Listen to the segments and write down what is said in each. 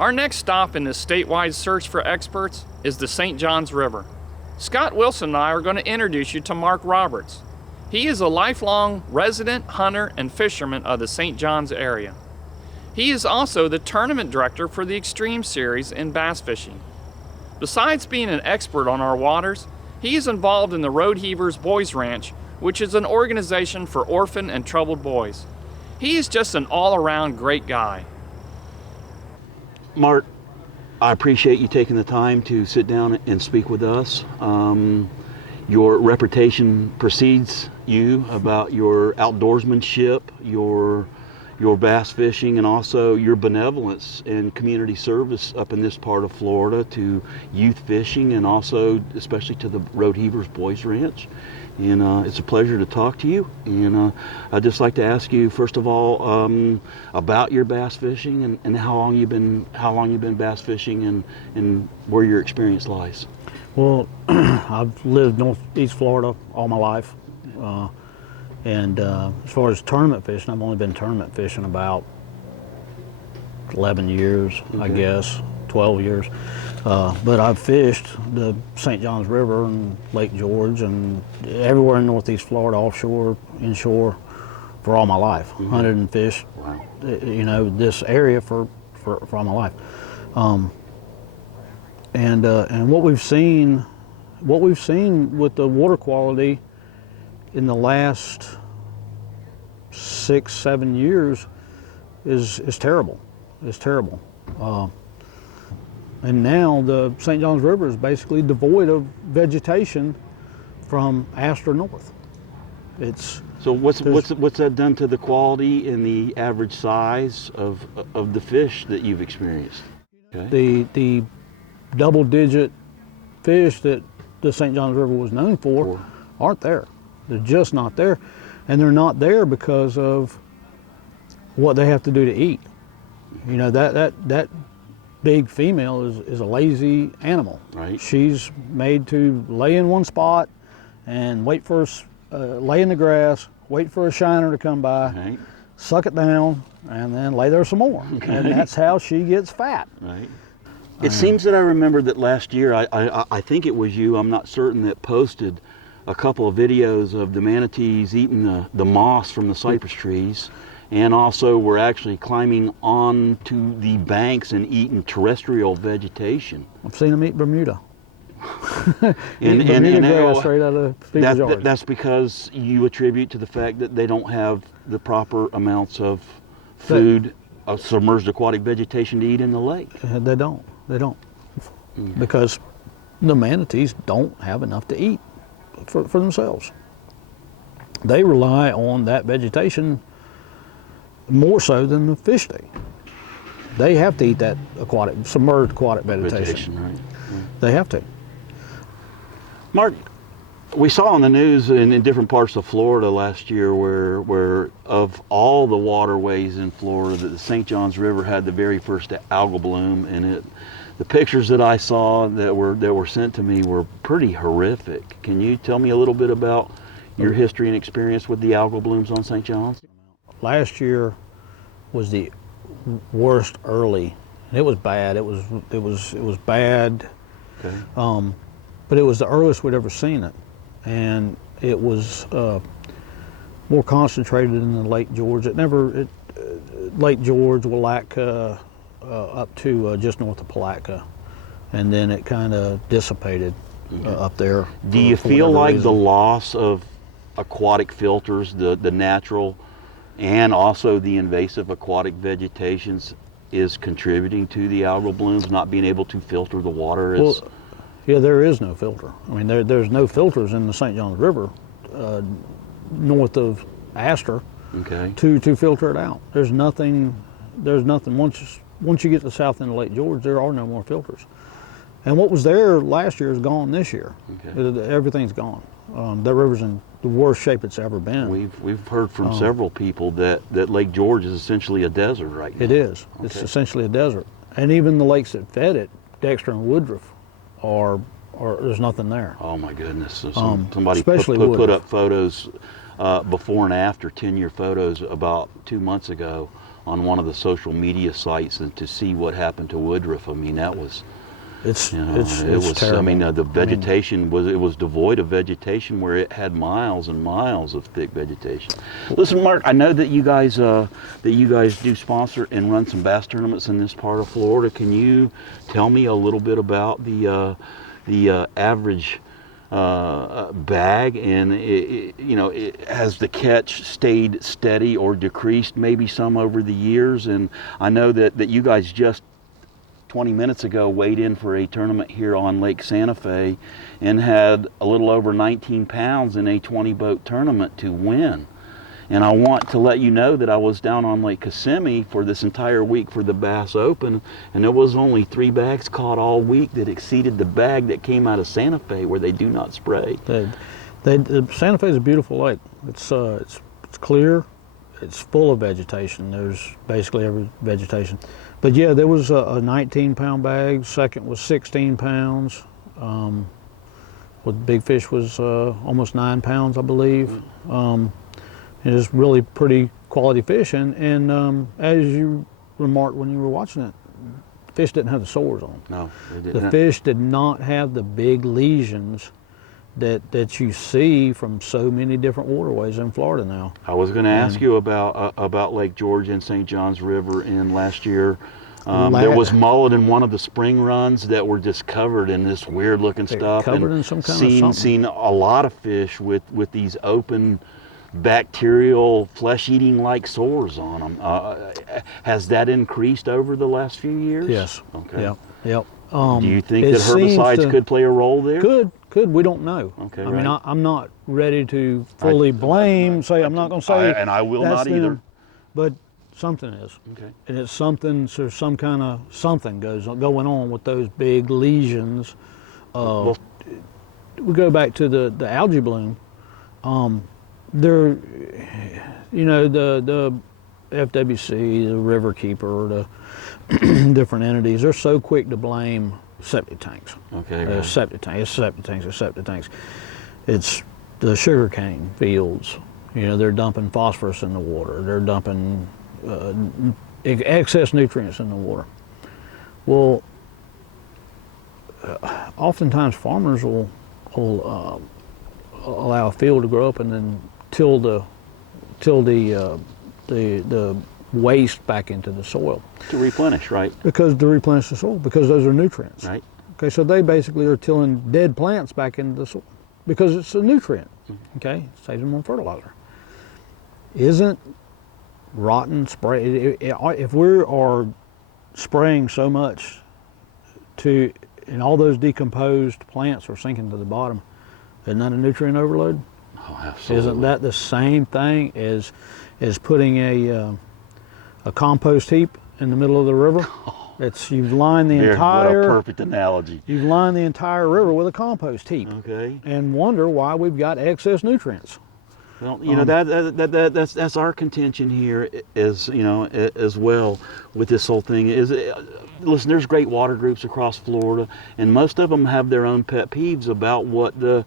Our next stop in this statewide search for experts is the St. Johns River. Scott Wilson and I are going to introduce you to Mark Roberts. He is a lifelong resident hunter and fisherman of the St. Johns area. He is also the tournament director for the Xtreme series in bass fishing. Besides being an expert on our waters, he is involved in the Road Heavers Boys Ranch, which is an organization for orphan and troubled boys. He is just an all-around great guy. Mark, I appreciate you taking the time to sit down and speak with us. Your reputation precedes you about your outdoorsmanship, your bass fishing, and also your benevolence and community service up in this part of Florida to youth fishing, and also especially to the Road Heavers Boys Ranch. And it's a pleasure to talk to you. And I'd just like to ask you, first of all, about your bass fishing and how long you've been bass fishing and where your experience lies. Well, I've lived northeast Florida all my life. And as far as tournament fishing, I've only been tournament fishing about 11 years, okay. I guess, 12 years. But I've fished the St. Johns River and Lake George and everywhere in northeast Florida, offshore, inshore, for all my life. Mm-hmm. Hunted and fished, wow. You know, this area for all my life. And what we've seen with the water quality in the last 6-7 years is terrible. It's terrible. And now the St. Johns River is basically devoid of vegetation from Astor north. So what's that done to the quality and the average size of the fish that you've experienced? Okay. The double-digit fish that the St. Johns River was known for aren't there. They're just not there, and they're not there because of what they have to do to eat. You know, that big female is a lazy animal. Right. She's made to lay in one spot and wait for lay in the grass, wait for a shiner to come by, right. Suck it down, and then lay there some more. Okay. And that's how she gets fat. Right. It seems that I remember that last year, I think it was you, I'm not certain, that posted a couple of videos of the manatees eating the moss from the cypress trees, and also were actually climbing onto the banks and eating terrestrial vegetation. I've seen them eat Bermuda. and grass straight out of people's yards. That's because you attribute to the fact that they don't have the proper amounts of food, of submerged aquatic vegetation to eat in the lake. They don't. Because the manatees don't have enough to eat for themselves. They rely on that vegetation more so than the fish do. They have to eat that submerged aquatic vegetation. Right. Yeah. They have to. Mark, we saw on the news in different parts of Florida last year where of all the waterways in Florida, that the St. Johns River had the very first algal bloom, and the pictures that I saw that were sent to me were pretty horrific. Can you tell me a little bit about your history and experience with the algal blooms on St. Johns? Last year was the worst early. It was bad. It was bad. Okay. But it was the earliest we'd ever seen it, and it was more concentrated in the Lake George. Lake George, Willatka, up to just north of Palatka, and then it kind of dissipated up there. Do you feel like the loss of aquatic filters, the natural and also the invasive aquatic vegetations, is contributing to the algal blooms not being able to filter the water? Well, yeah, there is no filter. I mean, there's no filters in the St. Johns River north of Astor, okay, to filter it out. There's nothing. Once you get to the south end of Lake George, there are no more filters. And what was there last year is gone this year. Okay. Everything's gone. That river's in the worst shape it's ever been. We've heard from several people that Lake George is essentially a desert right now. It is. Okay. It's essentially a desert. And even the lakes that fed it, Dexter and Woodruff, there's nothing there. Oh my goodness! So somebody especially put up photos before and after 10-year photos about 2 months ago on one of the social media sites and to see what happened to Woodruff. I mean, that was, It's, you know, it's it was terrible. I mean, the vegetation was devoid of vegetation where it had miles and miles of thick vegetation. Listen, Mark, I know that you guys do sponsor and run some bass tournaments in this part of Florida. Can you tell me a little bit about the average bag, and has the catch stayed steady or decreased maybe some over the years? And I know that you guys just 20 minutes ago weighed in for a tournament here on Lake Santa Fe and had a little over 19 pounds in a 20 boat tournament to win. And I want to let you know that I was down on Lake Kissimmee for this entire week for the Bass Open, and there was only 3 bags caught all week that exceeded the bag that came out of Santa Fe, where they do not spray. Santa Fe is a beautiful lake. It's clear, it's full of vegetation. There's basically every vegetation. But yeah, there was a 19-pound bag. Second was 16 pounds. With big fish was almost 9 pounds, I believe. It was really pretty quality fish, and as you remarked when you were watching it, the fish didn't have the sores on them. No, they didn't. The fish did not have the big lesions that you see from so many different waterways in Florida now. I was going to ask you about Lake George and St. Johns River in last year. There was mullet in one of the spring runs that were just covered in this weird looking stuff. Covered in some kind of something. Seen a lot of fish with these open bacterial flesh-eating like sores on them. Has that increased over the last few years? Yes. Okay. Yep. Do you think that herbicides could play a role there? Could. We don't know. Okay. I mean, I'm not ready to fully blame. I'm not going to say. And I will not either. But something is. Okay. And it's something. So some kind of something going on with those big lesions. Well, we go back to the algae bloom. There, the FWC, the River Keeper, the different entities, they're so quick to blame septic tanks. Okay. Right. Septic tanks. It's the sugarcane fields. They're dumping phosphorus in the water. They're dumping excess nutrients in the water. Well, oftentimes farmers will allow a field to grow up and then till the waste back into the soil. To replenish, right? Because to replenish the soil, because those are nutrients. Right. Okay, so they basically are tilling dead plants back into the soil because it's a nutrient. Okay, saves them on fertilizer. Isn't rotten spray? If we are spraying so much and all those decomposed plants are sinking to the bottom, isn't that a nutrient overload? Oh, absolutely. Isn't that the same thing as putting a compost heap in the middle of the river? You've lined the entire. What a perfect analogy. You've lined the entire river with a compost heap. Okay. And wonder why we've got excess nutrients. Well, that's our contention here, as well with this whole thing. Listen, there's great water groups across Florida, and most of them have their own pet peeves about what the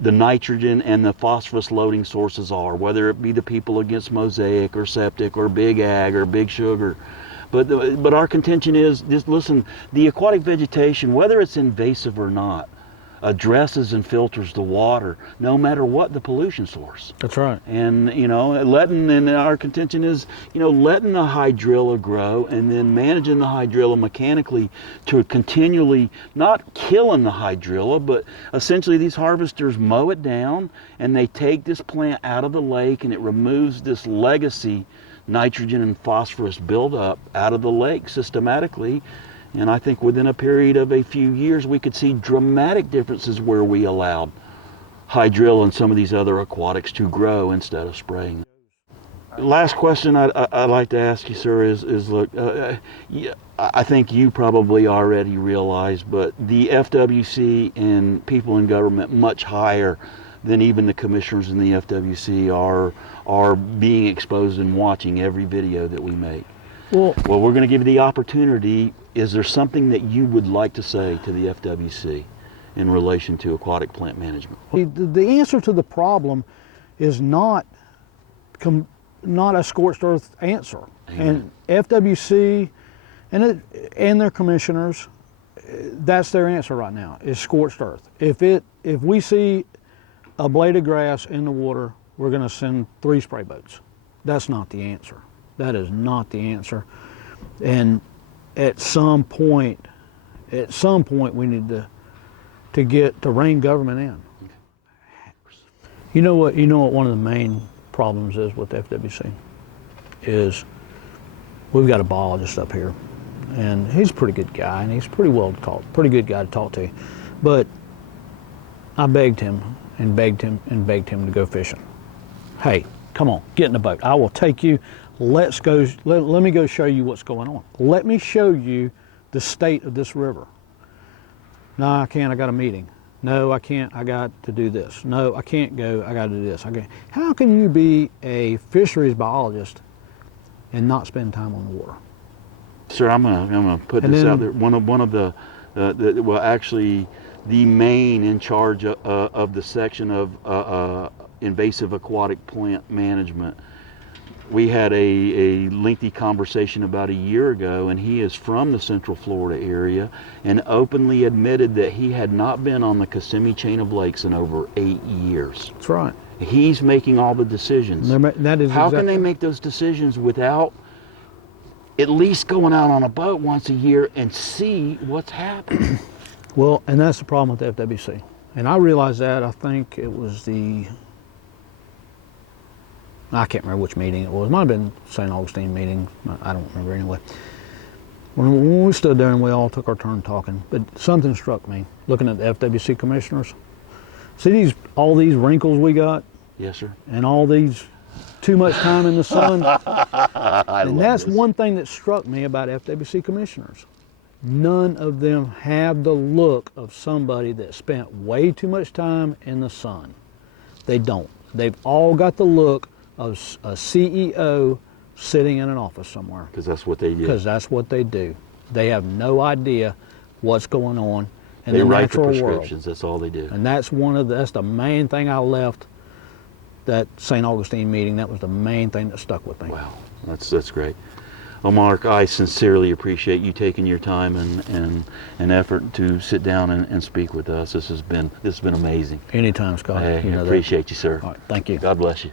nitrogen and the phosphorus loading sources are, whether it be the people against Mosaic or Septic or Big Ag or Big Sugar. But our contention is, just listen, the aquatic vegetation, whether it's invasive or not, addresses and filters the water, no matter what the pollution source. That's right. And and our contention is, letting the hydrilla grow and then managing the hydrilla mechanically to continually, not killing the hydrilla, but essentially these harvesters mow it down and they take this plant out of the lake and it removes this legacy nitrogen and phosphorus buildup out of the lake systematically. And I think within a period of a few years, we could see dramatic differences where we allowed hydrilla and some of these other aquatics to grow instead of spraying. Last question I'd like to ask you, sir, is look, I think you probably already realize, but the FWC and people in government much higher than even the commissioners in the FWC are being exposed and watching every video that we make. Well, we're going to give you the opportunity. Is there something that you would like to say to the FWC in relation to aquatic plant management? The answer to the problem is not not a scorched earth answer. And FWC and their commissioners, that's their answer right now, is scorched earth. If we see a blade of grass in the water, we're going to send 3 spray boats. That's not the answer. That is not the answer. And at some point we need to get to rein government in. You know what one of the main problems is with FWC is we've got a biologist up here, and he's a pretty good guy, and he's pretty good guy to talk to. But I begged him and begged him and begged him to go fishing. Hey, come on, get in the boat. I will take you. Let's go. Let me go show you what's going on. Let me show you the state of this river. No, I can't. I got a meeting. No, I can't. I got to do this. No, I can't go. I got to do this. How can you be a fisheries biologist and not spend time on the water? Sir, I'm gonna put this out there. One of the well, actually, the main in charge of the section of invasive aquatic plant management. We had a lengthy conversation about a year ago, and he is from the Central Florida area and openly admitted that he had not been on the Kissimmee chain of lakes in over 8 years. That's right. He's making all the decisions. How can they make those decisions without at least going out on a boat once a year and see what's happening? Well, and that's the problem with the FWC. And I realized that, I think it was I can't remember which meeting it was. It might have been St. Augustine meeting. I don't remember anyway. When we stood there and we all took our turn talking, but something struck me looking at the FWC commissioners. See all these wrinkles we got? Yes, sir. And all these too much time in the sun. And that's one thing that struck me about FWC commissioners. None of them have the look of somebody that spent way too much time in the sun. They don't. They've all got the look of a CEO sitting in an office somewhere. Because that's what they do. Because that's what they do. They have no idea what's going on in the natural world. They write the prescriptions. That's all they do. And that's the main thing I left that St. Augustine meeting. That was the main thing that stuck with me. Wow, that's great. Well, Mark, I sincerely appreciate you taking your time and effort to sit down and speak with us. This has been amazing. Anytime, Scott. I appreciate you, sir. All right, thank you. God bless you.